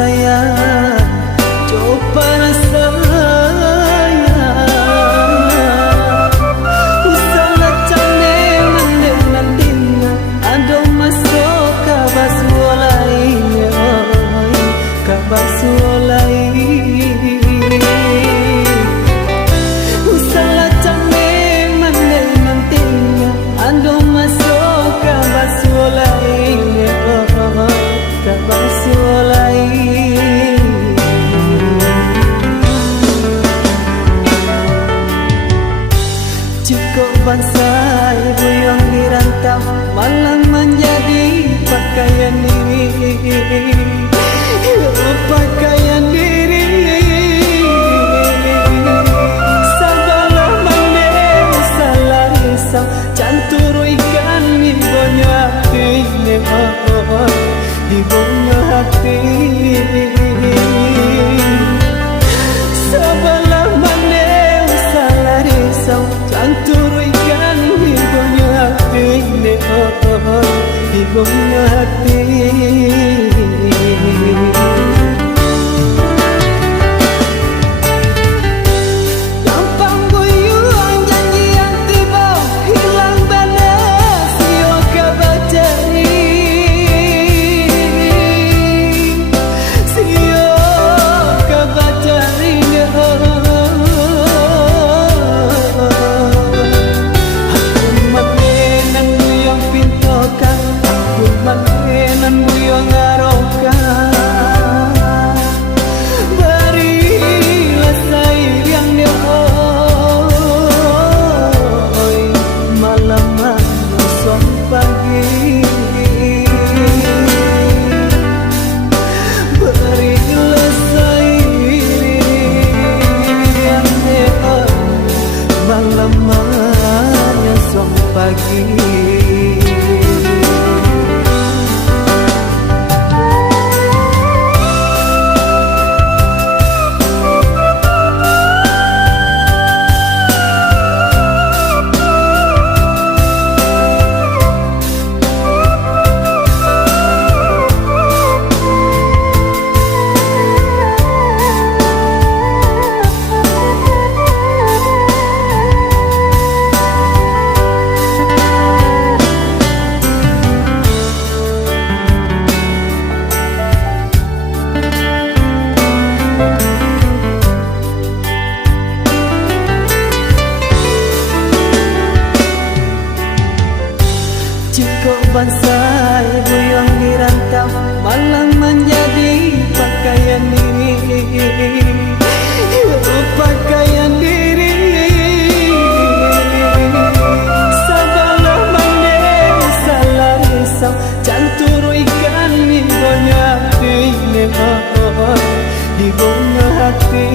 sayang, coba rasanya. Usaha cane mende nantinya, ado masuk kabas lainnya, kabas lain. Usaha cane mende nantinya, ado masuk kabas lainnya, kabas lain. Cukup bansai buyong dirantau, malang menjadi pakaian diri, pakaian diri. Sabalah mandeu salah risau, canturu ikan ibunya hatinya, ibunya hati. Sabalah mandeu salah risau, canturu ikan ibunya hatinya, ibunya hati. Lamanya song pagi. Cukup bansai buyong dirantau, malang menjadi pakaian diri, pakaian diri. Sabalah mandeu salah risau, canturu ikan ibunya hatinya, ibunya hati.